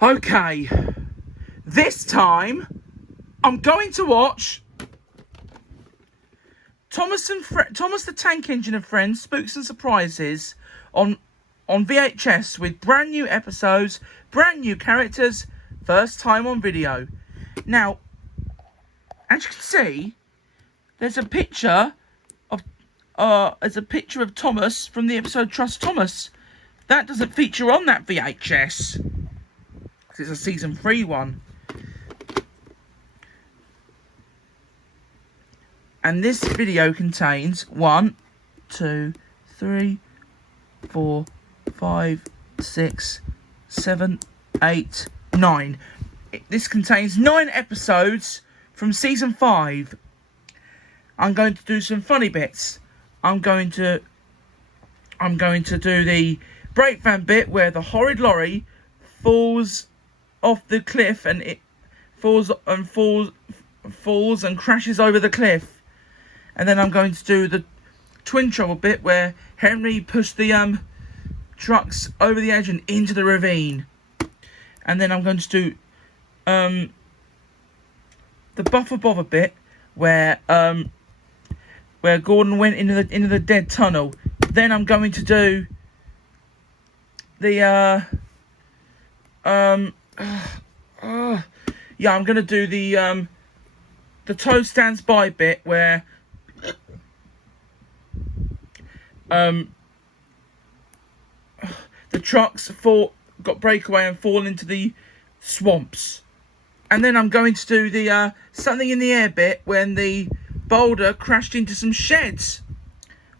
Okay, this time I'm going to watch Thomas the Tank Engine and Friends Spooks and Surprises on VHS with brand new episodes, brand new characters, first time on video. Now, as you can see, there's a picture of Thomas from the episode Trust Thomas. That doesn't feature on that VHS. It's a season 3 one. And this video contains 1, 2, 3, 4, 5, 6, 7, 8, 9. This contains 9 episodes from season 5. I'm going to do some funny bits. I'm going to do the brake van bit where the horrid lorry falls off the cliff and it falls and crashes over the cliff. And then I'm going to do the twin trouble bit where Henry pushed the trucks over the edge and into the ravine. And then I'm going to do the Buffer Bother bit where Gordon went into the dead tunnel. Then I'm going to do the I'm going to do the Toe Stands By bit where the trucks got breakaway and fall into the swamps. And then I'm going to do the Something in the Air bit when the boulder crashed into some sheds.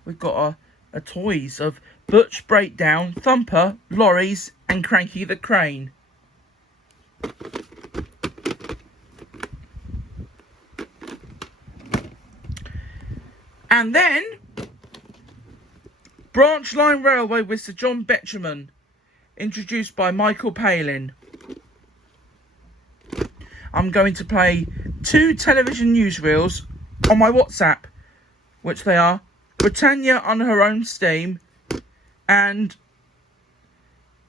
We've got a toys of Butch Breakdown, Thumper, Lorries, and Cranky the Crane. And then Branch Line Railway with Sir John Betjeman, introduced by Michael Palin. I'm going to play 2 television newsreels on my WhatsApp, which they are Britannia on Her Own Steam and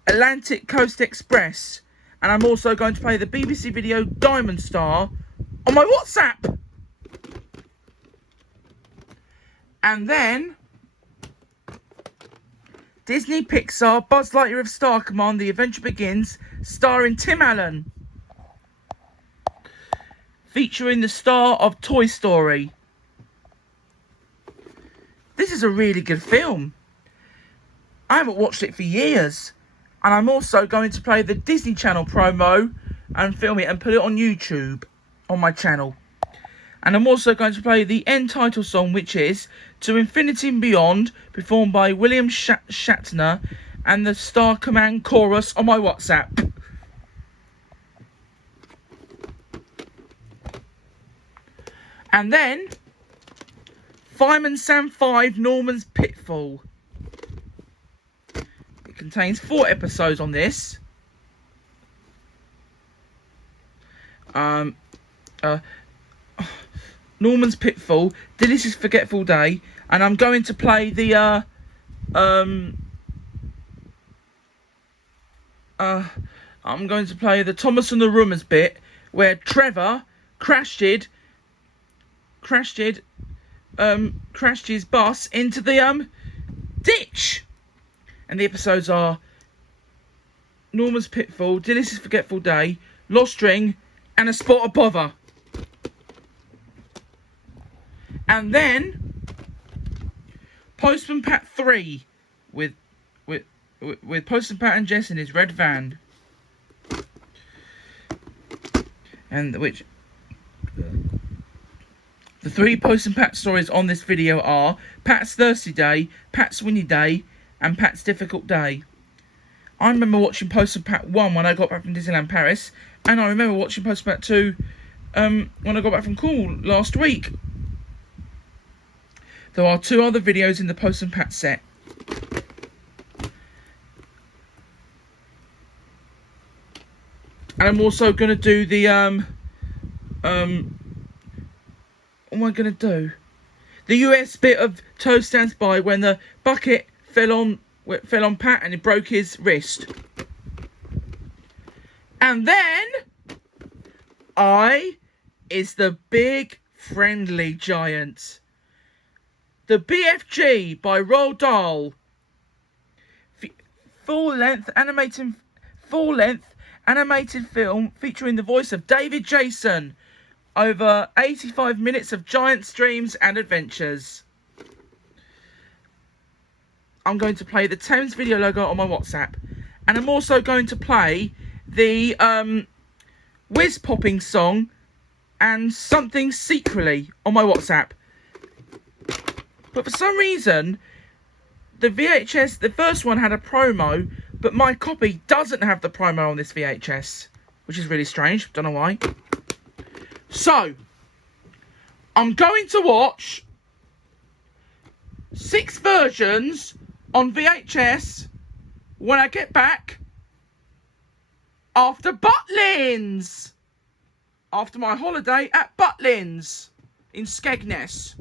Atlantic Coast Express. And I'm also going to play the BBC video Diamond Star on my WhatsApp. And then Disney Pixar Buzz Lightyear of Star Command, The Adventure Begins, starring Tim Allen, featuring the star of Toy Story. This is a really good film. I haven't watched it for years. And I'm also going to play the Disney Channel promo and film it and put it on YouTube on my channel. And I'm also going to play the end title song, which is To Infinity and Beyond, performed by William Shatner, and the Star Command chorus on my WhatsApp. And then Fireman Sam 5 Norman's Pitfall. It contains 4 episodes on this. Norman's Pitfall, Delicious Forgetful Day, and I'm going to play the I'm going to play the Thomas and the Rumours bit where Trevor crashed his bus into the ditch. And the episodes are Norman's Pitfall, Delicious Forgetful Day, Lost Ring, and A Spot of Bother. And then Postman Pat 3 with Postman Pat and Jess in his red van. And which the 3 Postman Pat stories on this video are Pat's Thirsty Day, Pat's Windy Day, and Pat's Difficult Day. I remember watching Postman Pat 1 when I got back from Disneyland Paris, and I remember watching Postman Pat 2 when I got back from Cornwall last week. There are 2 other videos in the Postman Pat set. And I'm also going to do the what am I going to do? The US bit of Toe Stands By when the bucket fell on Pat and it broke his wrist. And then I is the big friendly giant. The BFG by Roald Dahl. Full-length animated film featuring the voice of David Jason. Over 85 minutes of giant dreams and adventures. I'm going to play the Thames video logo on my WhatsApp. And I'm also going to play the Whiz Popping song and something secretly on my WhatsApp. But for some reason, the VHS, the first one had a promo, but my copy doesn't have the promo on this VHS, which is really strange. Don't know why. So, I'm going to watch 6 versions on VHS when I get back after Butlins. After my holiday at Butlins in Skegness.